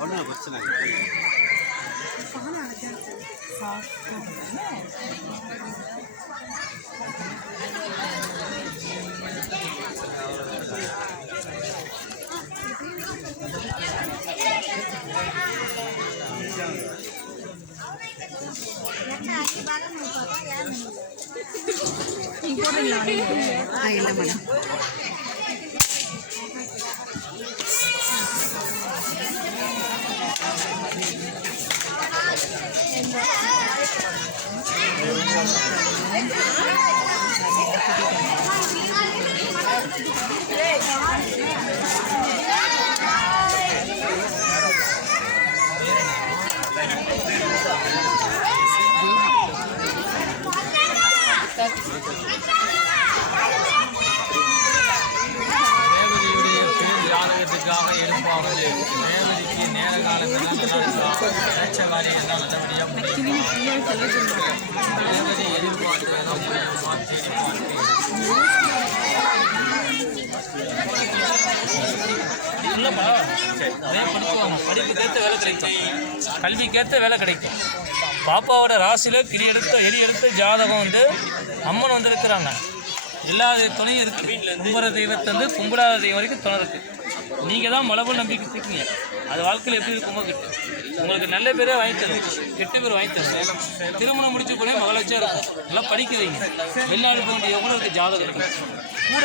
ஒன்றும் பிரச்சனை இல்லை மேடம். ஜாதகத்துக்காக எழுப்பாமல் ரேவதிக்கு நேர காலத்தில் நினைச்ச காரியம் எல்லாம் நல்லபடியாக முடியும். ரேவதி எதிர்பார்ப்பு மாற்றி இல்லைப்பா நிறைய படிப்புவாங்க, படிப்புக்கேற்ற வேலை கிடைக்கும், கல்விக்கேற்ற வேலை கிடைக்கும். பாப்பாவோட ராசியில் எலி எடுத்த ஜாதகம் அம்மன் வந்திருக்கிறாங்க. எல்லா துணையும் இருக்குது. கும்புற தெய்வத்திலேருந்து கும்பிடாத தெய்வம் வரைக்கும் துணை இருக்குது. நீங்கள் தான் மலபல் நம்பிக்கை இருக்கீங்க. அது வாழ்க்கையில் எப்படி இருக்குமோ கிட்ட உங்களுக்கு நல்ல பேரே வாங்கி தரும், கெட்ட பேர் வாங்கி தரும். திருமணம் முடிச்சு போனே மகளச்சா இருக்கும். நல்லா படிக்க வைங்க. வெளிநாடு போக வேண்டிய கூட ஜாதகம் இருக்கும் கூட.